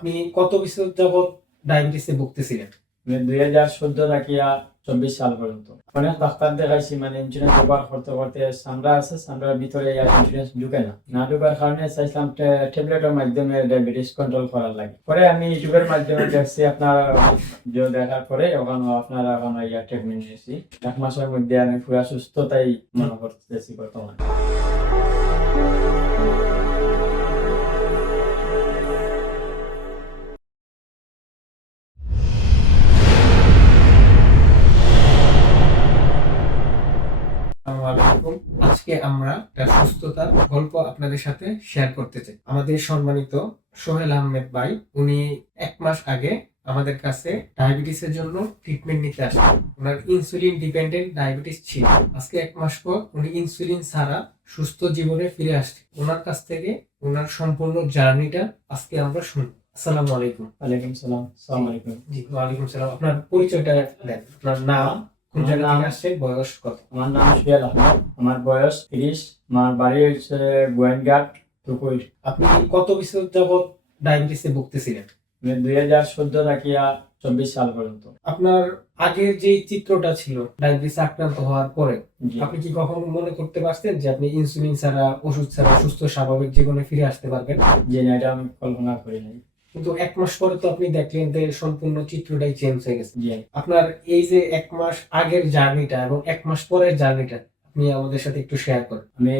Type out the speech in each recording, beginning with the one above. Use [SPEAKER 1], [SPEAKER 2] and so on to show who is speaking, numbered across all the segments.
[SPEAKER 1] আপনি কত বছর যাবত ডায়াবেটিসে ভুগতেছিলেন?
[SPEAKER 2] মানে দুই হাজার চোদ্দ রাখিয়া চব্বিশ সাল পর্যন্ত। অনেক ডাক্তার দেখাইছি মানে ইন্স্যুরেন্স ব্যবহার করতে করতে সামরা আছে সামরার ভিতরে আর ইন্স্যুরেন্স ঢুকে না। না ঢুকার কারণে চাইছিলাম ট্যাবলেটের মাধ্যমে ডায়াবেটিস কন্ট্রোল করার লাগে। পরে আমি ইউটিউবের মাধ্যমে দেখছি আপনার দেখার পরে ওখানে আপনারা ওখানে ইয়া ট্রিটমেন্ট নিয়েছি। এক মাসের মধ্যে আমি পুরা সুস্থতাই মনে করতেছি বর্তমানে।
[SPEAKER 1] আলাইকুম। আজকে আমরা একটা সুস্থতার গল্প আপনাদের সাথে শেয়ার করতে চাই। আমাদের সম্মানিত সোহেল আহমেদ ভাই উনি এক মাস আগে আমাদের কাছে ডায়াবেটিসের জন্য ট্রিটমেন্ট নিতে আসেন ওনার ইনসুলিন ডিপেন্ডেন্ট ডায়াবেটিস ছিল। আজকে এক মাস পর উনি ইনসুলিন ছাড়া সুস্থ জীবনে ফিরে আসছে। ওনার কাছ থেকে ওনার সম্পূর্ণ জার্নিটা আজকে আমরা শুনব। আসসালামু আলাইকুম।
[SPEAKER 2] ওয়ালাইকুম সালাম। সালাম আলাইকুম।
[SPEAKER 1] জি ওয়ালাইকুম সালাম। আপনার পরিচয়টা দেন। আপনার নাম? কোন জায়গা থেকে বয়স কত?
[SPEAKER 2] আমার নাম সুয়েল আহমেদ আমার বয়স তিরিশ আমার বাড়ি হচ্ছে গোয়েনঘাট টুকুই
[SPEAKER 1] আপনি কত বছর যাবত ডায়াবেটিসে ভুগতেছিলেন?
[SPEAKER 2] দুই হাজার চোদ্দ রাখিয়া চব্বিশ সাল পর্যন্ত।
[SPEAKER 1] আপনার আগের যে চিত্রটা ছিল ডায়াবেটিস আক্রান্ত হওয়ার পরে আপনি কি কখনো মনে করতে পারছেন যে আপনি ইনসুলিন ছাড়া ওষুধ ছাড়া সুস্থ স্বাভাবিক জীবনে ফিরে আসতে পারবেন?
[SPEAKER 2] যে না এটা আমি কল্পনা করি নাই।
[SPEAKER 1] কিন্তু এক মাস পরে তো আপনি দেখলেন যে সম্পূর্ণ চিত্রটাই চেঞ্জ হয়ে গেছে। আপনার এই যে এক মাস আগের জার্নিটা এবং এক মাস পরের জার্নিটা আপনি আমাদের সাথে একটু শেয়ার করেন।
[SPEAKER 2] আমি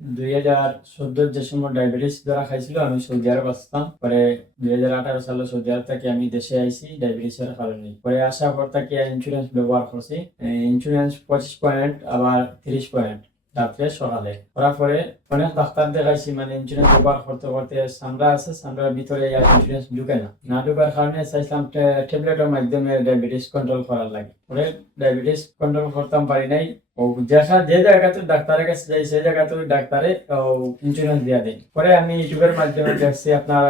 [SPEAKER 2] দুই হাজার চোদ্দ যে সময় ডায়াবেটিস দ্বারা খাইছিল আমি সৌদি আরব আসতাম। পরে দুই হাজার আঠারো সালে সৌদি আরব থেকে আমি দেশে আইছি ডায়াবেটিসের কারণে। পরে আসার পর থেকে ইন্স্যুরেন্স ব্যবহার করছি। ইন্স্যুরেন্স পঁচিশ পয়েন্ট আবার তিরিশ পয়েন্ট রাত্রে সকালে করার পরে অনেক ডাক্তার দেখাইছি মানে ইন্স্যুরেন্স ব্যবহার করতে করতে সামরা আছে সামরার ভিতরে আর ইন্স্যুরেন্স ঢুকে না। না ঢুকার কারণে চাইছিলাম ট্যাবলেটের মাধ্যমে ডায়াবেটিস কন্ট্রোল করার লাগে। পরে ডায়াবেটিস কন্ট্রোল করতাম পারি নাই। ও দেখা যে জায়গাতে ডাক্তারের কাছে যাই সেই জায়গাতে ওই ডাক্তারে ইন্স্যুরেন্স দিয়া দেয়। পরে আমি ইউটিউবের মাধ্যমে দেখছি আপনার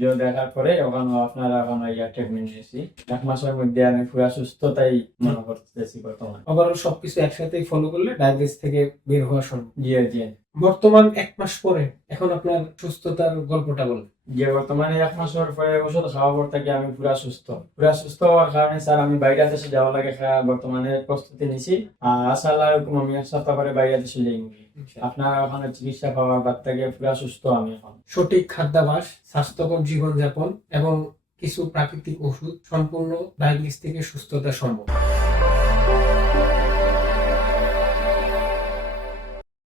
[SPEAKER 2] যে দেখার পরে ওখানে আপনারা ওখানে ইয়া ট্রিটমেন্ট নিয়েছি। এক মাসের মধ্যে আমি পুরা সুস্থতাই মনে করতেছি বর্তমানে।
[SPEAKER 1] ওভারঅল সবকিছু একসাথে ফলো করলে ডায়াবেটিস থেকে বের হওয়া সম্ভব।
[SPEAKER 2] জি জি।
[SPEAKER 1] বর্তমান এক মাস পরে এখন আপনার সুস্থতার গল্পটা বলুন।
[SPEAKER 2] যে বর্তমানে এক মাসের পরে ওষুধ খাওয়া পর থেকে আমি পুরা সুস্থ। পুরা সুস্থ হওয়ার কারণে স্যার আমি বাইরে দেশে যাওয়া লাগে বর্তমানে প্রস্তুতি নিছি। আর আশা আল্লাহ আমি এক সপ্তাহ পরে বাইরে দেশে যাই আপনারা ওখানে চিকিৎসা পাওয়ার বাদ থেকে পুরা সুস্থ আমি এখন।
[SPEAKER 1] সঠিক খাদ্যাভাস স্বাস্থ্যকর জীবনযাপন এবং কিছু প্রাকৃতিক ওষুধ সম্পূর্ণ ডায়াবেটিস থেকে সুস্থতা সম্ভব।